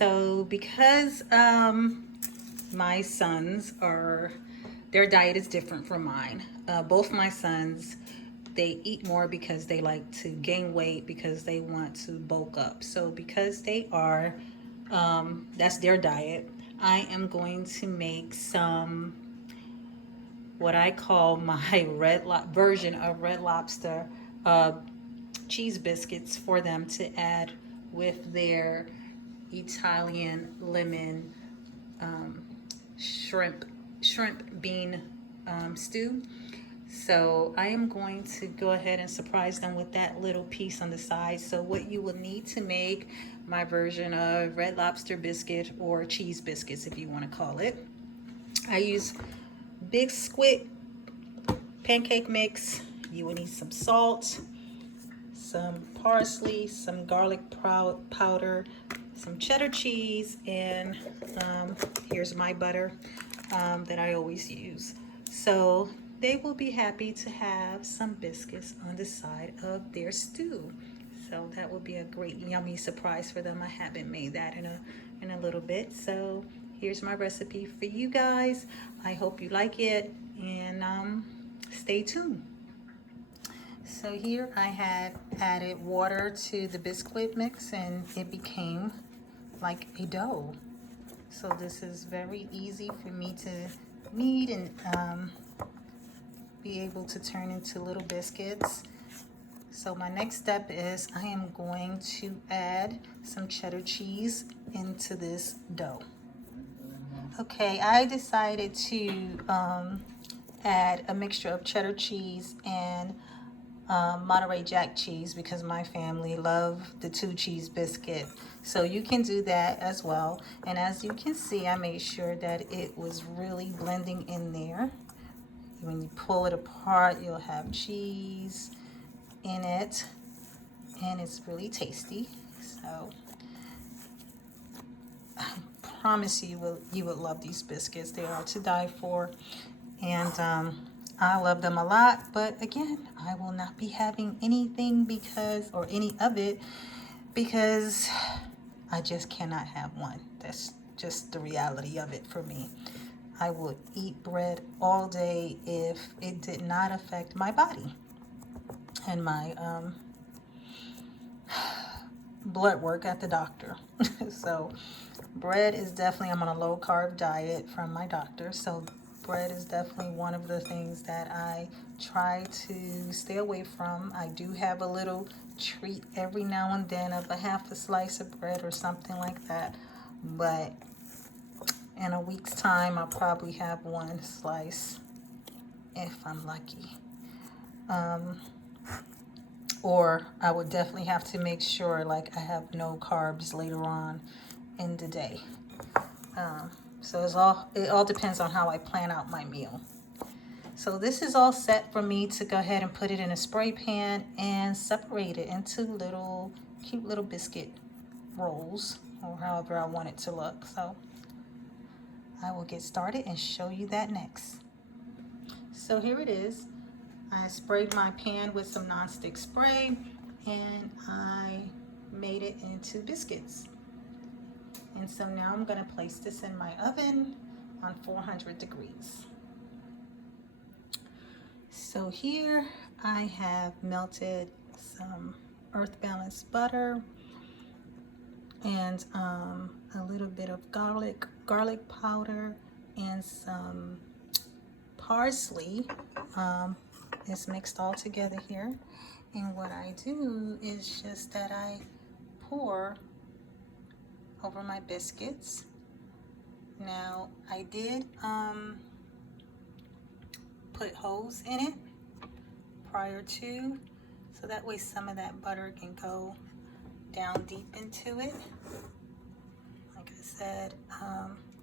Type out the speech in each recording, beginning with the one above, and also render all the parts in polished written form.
So because my sons are, their diet is different from mine. Both my sons, they eat more because they like to gain weight because they want to bulk up. So because they are, that's their diet, I am going to make some what I call my version of Red Lobster uh, cheese biscuits for them to add with their Italian lemon um, shrimp bean stew. So I am going to go ahead and surprise them with that little piece on the side. So what you will need to make my version of Red Lobster biscuit, or cheese biscuits if you want to call it, I use big squid pancake mix. You will need some salt, some parsley, some garlic powder, some cheddar cheese, and here's my butter that I always use. So they will be happy to have some biscuits on the side of their stew. So that would be a great yummy surprise for them. I haven't made that in a little bit. So here's my recipe for you guys. I hope you like it, and stay tuned. So here I had added water to the biscuit mix and it became like a dough. So this is very easy for me to knead and be able to turn into little biscuits. So my next step is I am going to add some cheddar cheese into this dough. Okay, I decided to add a mixture of cheddar cheese and Monterey Jack cheese because my family love the 2 cheese biscuit. So you can do that as well. And as you can see, I made sure that it was really blending in there. When you pull it apart, you'll have cheese in it, and it's really tasty. So I promise you would love these biscuits. They are to die for, and I love them a lot. But again, I will not be having anything or any of it because I just cannot have one. That's just the reality of it for me. I would eat bread all day if it did not affect my body and my blood work at the doctor. So bread is definitely, I'm on a low carb diet from my doctor. So bread is definitely one of the things that I try to stay away from. I do have a little treat every now and then of a half a slice of bread or something like that. But in a week's time, I'll probably have 1 slice if I'm lucky. Or I would definitely have to make sure like I have no carbs later on in the day. So it all depends on how I plan out my meal. So this is all set for me to go ahead and put it in a spray pan and separate it into cute little biscuit rolls, or however I want it to look. So I will get started and show you that next. So here it is. I sprayed my pan with some nonstick spray and I made it into biscuits. And so now I'm going to place this in my oven on 400 degrees. So here I have melted some earth balanced butter and a little bit of garlic powder and some parsley. It's mixed all together here, and what I do is just that I pour over my biscuits. Now I did put holes in it prior to, so that way some of that butter can go down deep into it. Like I said,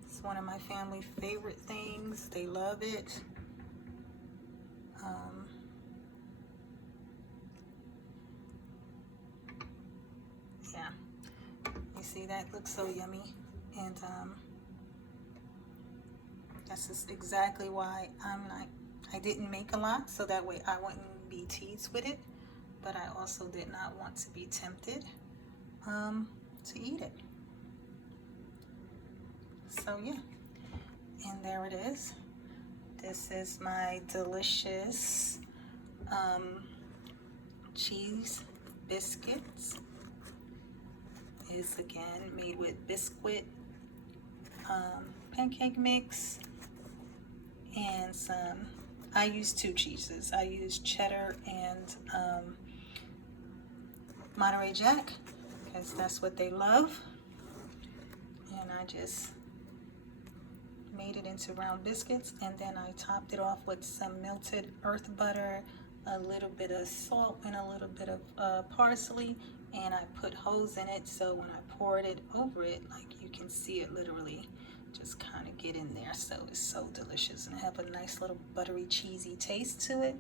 it's one of my family favorite things. They love it. Yeah, you see that looks so yummy, and that's just exactly why I didn't make a lot, so that way I wouldn't be teased with it, but I also did not want to be tempted to eat it. So yeah, and there it is. This is my delicious cheese biscuits. Is again made with biscuit, pancake mix, and some. I use two cheeses. I use cheddar and Monterey Jack because that's what they love. And I just made it into round biscuits, and then I topped it off with some melted earth butter, a little bit of salt, and a little bit of parsley, and I put holes in it so when I poured it over it, like you can see it literally just kind of get in there. So it's so delicious and have a nice little buttery cheesy taste to it.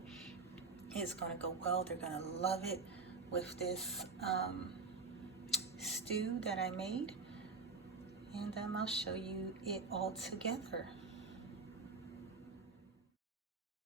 It's going to go well. They're going to love it with this stew that I made, and I'll show you it all together.